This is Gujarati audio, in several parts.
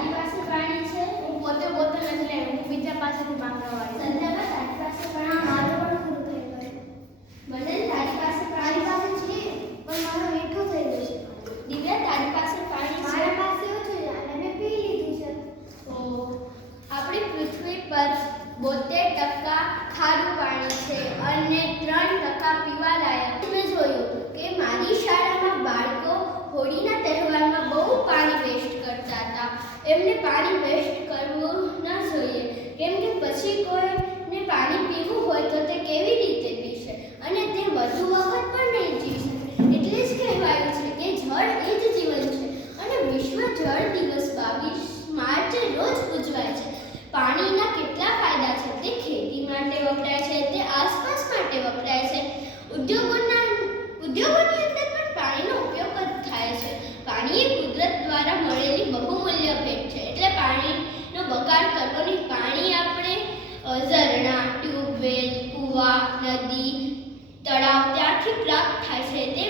તારી પાસે પાણી છે? હું પોતે નથી લાવી, હું બીજા પાસેથી માંગવાવાળી. સંજ્ઞા તારી પાસે પણ મારો પણ પૂરું થઈ ગયું. બંને તારી પાસે પાણી પાસે છે પણ મારો મીઠો થઈ ગયો છે. દિવ્યા તારી પાસે પાણી છે? મારા પાસે ઓછું છે અને મેં પી લીધું છે. તો આપણી પૃથ્વી પર 72% ખારું પાણી છે અને 3% પીવાલાયક. મેં જોયું કે મારી શાળામાં બાળકો હોળીના તહેવારમાં બહુ પાણી વેસ્ટ કરતા હતા. એમને પાણી વેસ્ટ કરવું ન જોઈએ, કેમ કે પછી કોઈને પાણી પીવું હોય તો તે કેવી રીતે પીશે અને તે વધુ વખત પણ નહીં જીવી શકે. એટલે જ કહેવાયું છે કે જળ એ જ જીવન છે અને વિશ્વ જળ દિવસ 22 માર્ચે રોજ ઉજવાય છે. પાણીના કેટલા ફાયદા છે? તે ખેતી માટે વપરાય છે, તે આસપાસ માટે વપરાય છે, ઉદ્યોગોની અંદર પણ પાણીનો ઉપયોગ થાય છે. પાણી એ કુદરત દ્વારા મળેલી બહુમૂલ્ય ભેટ છે, એટલે પાણીનો બગાડ કરવો નહીં. પાણી આપણે ઝરણા, ટ્યુબવેલ, કૂવા, નદી, તળાવ ત્યાંથી પ્રાપ્ત થાય છે. તે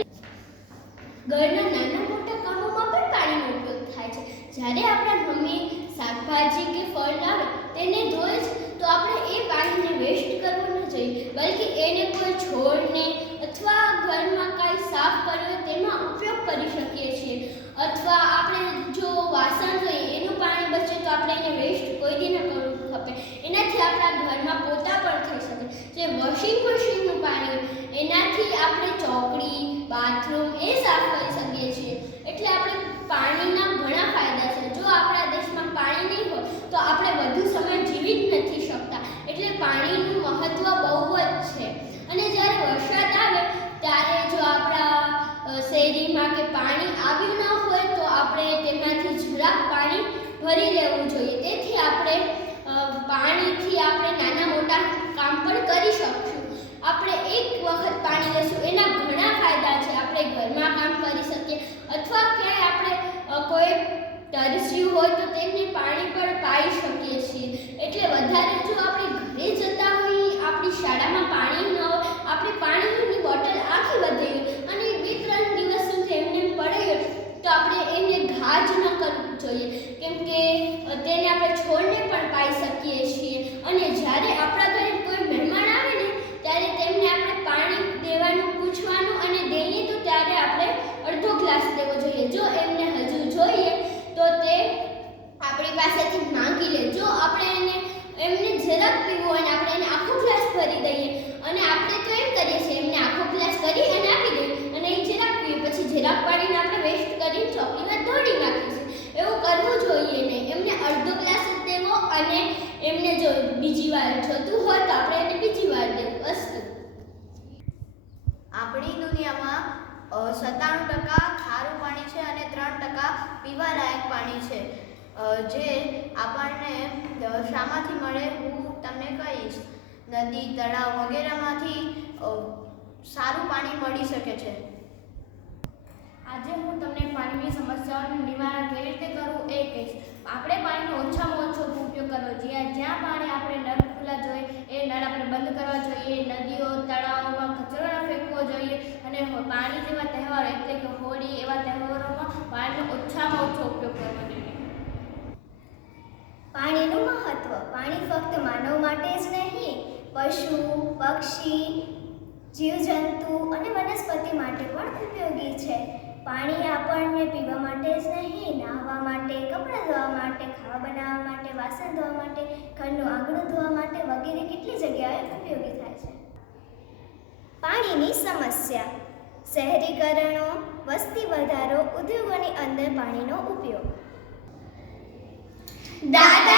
ઘરના નાના મોટા કામોમાં પણ પાણીનો ઉપયોગ થાય છે. જ્યારે આપણા મમ્મી શાકભાજી કે ફળ લાવે તેને ધોય છે તો આપણે એ પાણીને વેસ્ટ કરવું ન જોઈએ, બલ્કે એને કોઈ છોડને અથવા ઘરમાં કાંઈ સાફ કરવું તેમાં ઉપયોગ કરી શકીએ છીએ. અથવા આપણે જો વાસણ ધોઈએ એનું પાણી બચે તો આપણે એને વેસ્ટ કોઈ દી ન કરવું ખપે. એનાથી આપણા ઘરમાં પોતા પણ થઈ શકે. જે વોશિંગ મશીનનું પાણી એનાથી આપણે ચોકડી, બાથરૂમ એ સાફ કરી શકીએ છીએ. એટલે આપણે પાણીના ઘણા ફાયદા છે. જો આપણા દેશમાં પાણી નહીં હોય તો આપણે વધુ સમય જીવી જ નથી શકતા. એટલે પાણીનું મહત્ત્વ બહુ જ છે. અને જ્યારે વરસાદ આવે ત્યારે જો આપણા શેરીમાં કે પાણી આવ્યું ન હોય તો આપણે તેમાંથી જરાક પાણી ભરી લેવું જોઈએ. તેથી આપણે પાણીથી આપણે નાના મોટા કામ પણ કરી શકશું. આપણે એક વખત પાણી લેશું એના ઘણા ફાયદા છે. આપણે ઘરમાં કામ કરી શકીએ અથવા ક્યાંય આપણે કોઈ તરસ્યું હોય તો તેને પાણી પણ પાઈ શકીએ છીએ. એટલે વધારે જો આપણે ઘરે જતા હોઈએ, આપણી શાળામાં પાણી ન હોય, આપણે પાણીની બોટલ આખી વધી ગઈ અને 2-3 દિવસ સુધી એમને પડે તો આપણે એને ઘા જ ન કરવું જોઈએ, કેમ કે તેને આપણે છોડને પણ પાઈ શકીએ છીએ. અને જ્યારે આપણા ઘરે કોઈ મહેમાન આવે ને ત્યારે તેમને આપણે પાણી દેવાનું પૂછવાનું અને દઈએ તો ત્યારે આપણે અડધો ગ્લાસ દેવો જોઈએ. જો એમને હજુ જોઈએ તો તે આપણી પાસેથી માંગી લે. જો આપણે એમને જરાક પીવું અને આપણે એને આખો ગ્લાસ ભરી દઈએ અને આપણે તો એમ કરીએ છીએ એમને આખો ગ્લાસ કરી અને આપી દઈએ અને એ જરાક પીએ, પછી જરાક પાણીને આપણે વેસ્ટ કરીને ચોકલીમાં ધોડી નાખીશું. એવું કરવું જોઈએ નહીં. એમને અડધો ગ્લાસ જ દેવો અને એમને જો બીજી વાર જોતું હોય તો આપણે એને બીજી વાર દેવું. અસ્તુ. આપણી દુનિયામાં 97% ખારું પાણી છે અને 3% પીવાલાયક પાણી છે. જે આપણને શામાંથી મળે હું તમને કહીશ. નદી, તળાવ વગેરેમાંથી સારું પાણી મળી શકે છે. આજે હું તમને પાણીની સમસ્યાઓનું નિવારણ કેવી રીતે કરવું એ કહીશ. આપણે પાણીનો ઓછામાં ઓછો ઉપયોગ કરવો જોઈએ. જ્યાં પાણી આપણે નળ ખુલ્લા જોઈએ એ નળ આપણે બંધ કરવા જોઈએ. નદીઓ, તળાવોમાં કચરો ન ફેંકવો જોઈએ અને પાણી જેવા તહેવારો એટલે કે હોળી એવા તહેવારોમાં પાણીનો ઓછામાં ઓછો ઉપયોગ કરવો જોઈએ. પાણીનું મહત્વ. પાણી ફક્ત માનવ માટે જ નહીં, પશુ, પક્ષી, જીવજંતુ અને વનસ્પતિ માટે પણ ઉપયોગી છે. પાણી આપણને પીવા માટે જ નહીં, નહાવા માટે, કપડાં ધોવા માટે, ખાવા બનાવવા માટે, વાસણ ધોવા માટે, ઘરનું આંગણું ધોવા માટે વગેરે કેટલી જગ્યાએ ઉપયોગી થાય છે. પાણીની સમસ્યા. શહેરીકરણો, વસ્તી વધારો, ઉદ્યોગોની અંદર પાણીનો ઉપયોગ. દાદા